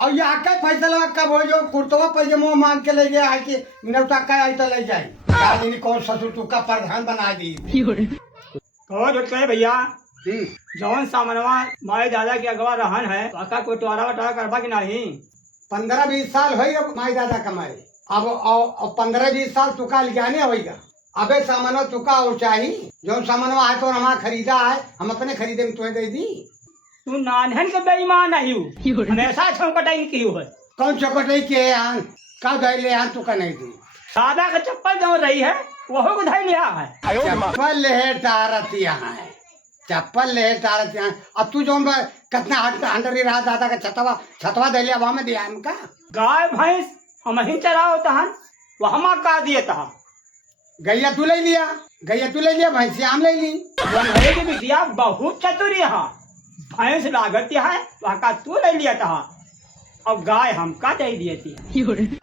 और ये आके फैसला कब हो जो कुर्तवा पैजामा मांग के ले गया है कि मिनौता का आई तो ले जाए यानी कौन ससुर तू का प्रधान बना दी कहो जो कहे भैया जौन सामनवा माए दादा के अगवा रहन है काका कोई टोरा वटोरा करबा की नहीं 15-20 साल हो अब माई दादा कमाए अब 15-20 साल तुका लिजाने होगा अबे सामानो तुका और चाहिए जो सामानवा है तो हमारा खरीदा है हम अपने खरीदे में तुम्हें दे दी। तू नानहन के बेईमान नहीं हूँ हमेशा छौकटाई की हो कौन चौकटाई के आन का धैले आन तुका नहीं दी दादा का चप्पल जो रही है वह को धै लिया है चप्पल ले टारतिया है चप्पल ले टारतिया अब तू जो कितना हंडरी रहा दादा का छतवा दे लिया वहां में दिया इनका गाय भैंस हम ही चराओ तहन वह हम का दिए तहा गैया तू ले लिया भैंसी आम ले ली वनहरे की बिटिया बहुत चतुर यहाँ भैंस लागत है वह का तू ले लिया तहा अब गाय हमका दे दिए थी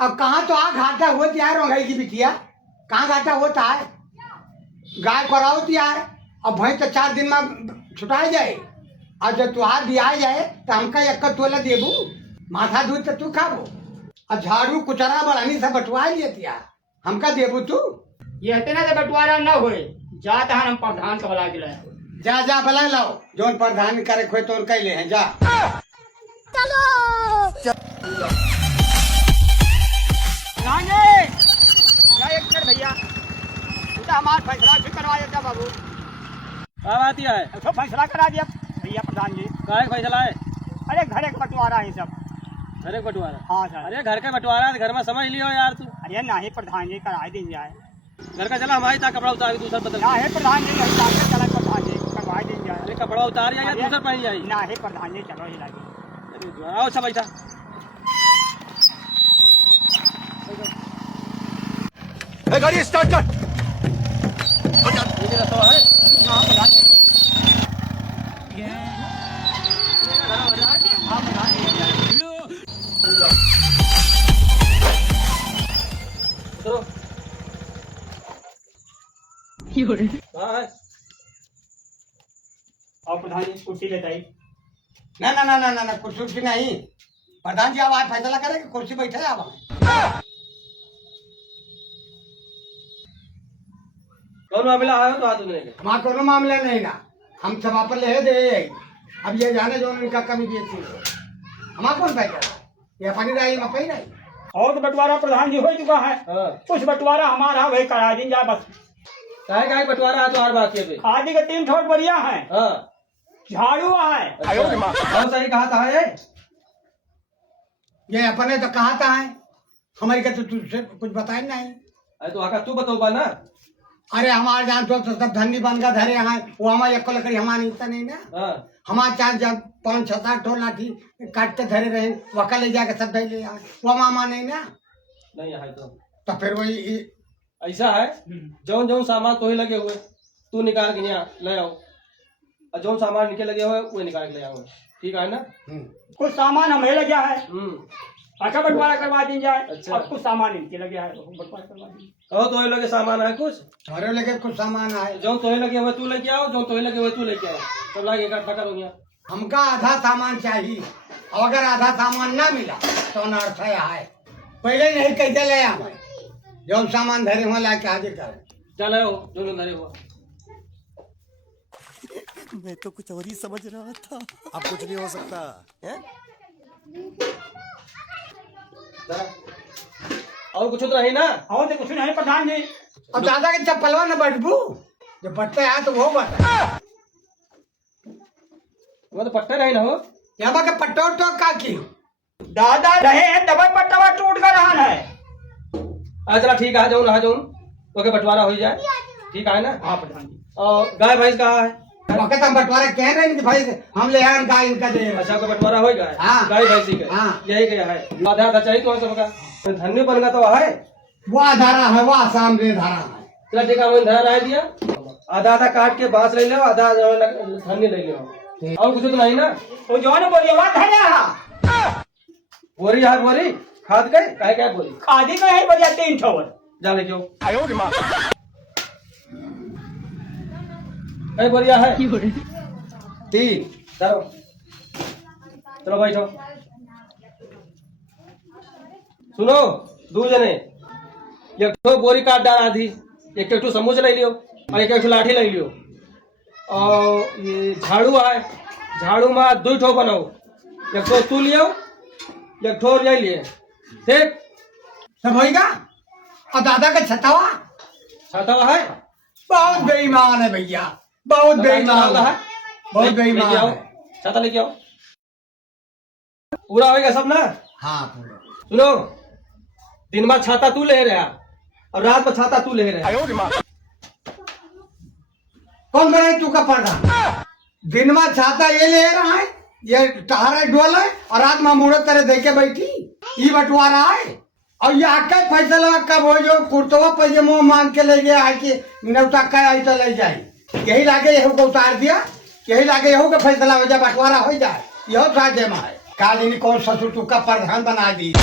अब कहाँ तो आ घाटा होती है रोंगाई की बिटिया कहाँ घाटा होता है गाय कराओती है अब भैंस तो 4 दिन में छुटाई जाए और जब तुहार दिया जाए तो हमका एक तोला देबू माथा दूध तो तू खाबो और झाड़ू कुचरा बढ़ानी सब बटवा लेती है हमका देबू तू ये इतना तो बंटवारा न हुए जाता है हम प्रधान का बुला के जा बुला लाओ जोन प्रधान करे खोए तो कैले हैं जा चलो एक मिनट भैया हमारा फैसला भी करवा देता बाबू क्या बात है तो फैसला करा दिया भैया प्रधान जी क्या फैसला है? अरे घर का बंटवारा है सब घर का बंटवारा? हाँ सर। अरे घर का बंटवारा घर में समझ लियो यार तू। अरे नहीं प्रधान जी करा दी जाए घर का चला हमारी ता कपड़ा उतार दूसरा बदल ना है प्रधान जी चला प्रधान जी करवा दी जाए। अरे कपड़ा उतार या दूसरा पहन जाए ना है प्रधान जी चलो ही लगे आओ सब बैठा गाड़ी स्टार्ट कर ये रसवा है हाँ प्रधान जी चलो हाँ है और प्रधान जी कुर्सी लेता ही ना कुर्सी नहीं प्रधान जी अब आज फैसला करे कि कुर्सी बैठे अब कौन मामला आया तो हाथ उठने के वहाँ कोनो मामला नहीं ना हम सब पर ले दे अब ये जाने जो इनका कमी बेची हमारा कौन फैसला ये अपनी राय में पही नहीं और तो बंटवारा प्रधान जी हो चुका है हाँ कुछ बंटवारा हमारा वही करा दी जाए बस काहे बंटवारा है तो हर बात के खादी के 3 ठोट बढ़िया है हाँ झाड़ू है बहुत सही कहा था है ये अपने तो कहा था है हमारी का तो तुझसे कुछ बताए नहीं। अरे तो आका तू बताओ ना अरे हमारे जान तो सब धनी बन का धरे हैं वो हमारे एक लकड़ी हमारी इतना नहीं ना हाँ हमारे चार जब 5-6-7 ठो लाठी काटते धरे रहे वका ले जाके सब ले आए वो मामा नहीं ना नहीं है तो फिर वही ऐसा है जौन जौन सामान तो ही लगे हुए तू निकाल के यहाँ ले आओ और जौन सामान नीचे लगे हुए वो निकाल के ले आओ ठीक है ना कुछ सामान हमें लग गया है अच्छा बंटवारा करवा दी जाए। अच्छा। और कुछ सामान इनके लगे है बंटवारा करवा दी कहो तो ही लगे सामान है कुछ घरे लेके कुछ सामान आए जो तो ही लगे हुए तू लेके आओ जो तो ही लगे हुए तू लेके आओ सब लागे इकट्ठा करो गया हमका आधा सामान चाहिए और अगर आधा सामान ना मिला तो अनर्थ है पहले नहीं कैसे ले आए जो सामान धरे हुआ ला के हाजिर कर चल आओ जो धरे हुआ मैं तो कुछ और ही समझ रहा था अब कुछ नहीं हो सकता है? और कुछ तो नहीं ना और तो कुछ नहीं प्रधान जी अब दादा के चप्पलवा न बैठबू जो बटते है तो वो बटा वो तो पट्टा नहीं ना हो यहाँ के पट्टो तो का की दादा रहे दबा पट्टवा टूट कर रहा है। चला ठीक है जाऊँ नहा जाऊँ ओके बंटवारा हो जाए ठीक है ना। हाँ प्रधान जी और गाय भैंस कहाँ है वक्त हम बंटवारा कह रहे हैं कि भाई हम ले आए गाय इनका दे अच्छा का बंटवारा हो गया हाँ। गाय भैंसी का हाँ। यही गया है आधा आधा चाहिए तो सबका धन्य बन गया तो है वो धारा है वो आसाम रे धारा है चला ठीक है मैंने धरा दिया आधा आधा काट के बांस ले लो आधा धन्य ले लो और कुछ तो नहीं ना वो जो ने बोली बात है बोरी है बोरी खाद गए काय क्या बोरी खादी का है बजा 3 ठोर जा ले क्यों कई बोरिया है 3 चलो चलो बैठो सुनो, 2 जने एक ठो बोरी काट डाल आधी, एक ठो समूच ले लियो और एक ठो लाठी ले लियो। और ये झाड़ू है, झाड़ू में 2 ठो बनाओ, एक ठो तू लियो, एक ठो ले लिए, ठीक? सब होएगा। और दादा का छतावा छाता है? बहुत बेईमान है भैया, बहुत बेईमान है, बहुत बेईमान लेके आओ, है। छाता लेके आओ। पूरा होएगा सब ना? हाँ पूरा। सुनो, दिन में छाता तू ले रहा और रात में छाता तू ले रहा। कौन बनाई तू का पर्दा? दिन में छाता ये ले रहा है, ये टहरा डोल है, और रात में मुड़े तरह देके बैठी ये बंटवारा है। और ये आके फैसला कब हो जो कुर्तवा पैजामा मांग के ले गया है कि नौता का आई तो ले जाए, यही लागे यहू को उतार दिया, यही लागे यहू का फैसला हो जाए, बंटवारा हो जाए, यह साजे में है। काली कौन ससुर तू का प्रधान बना दी।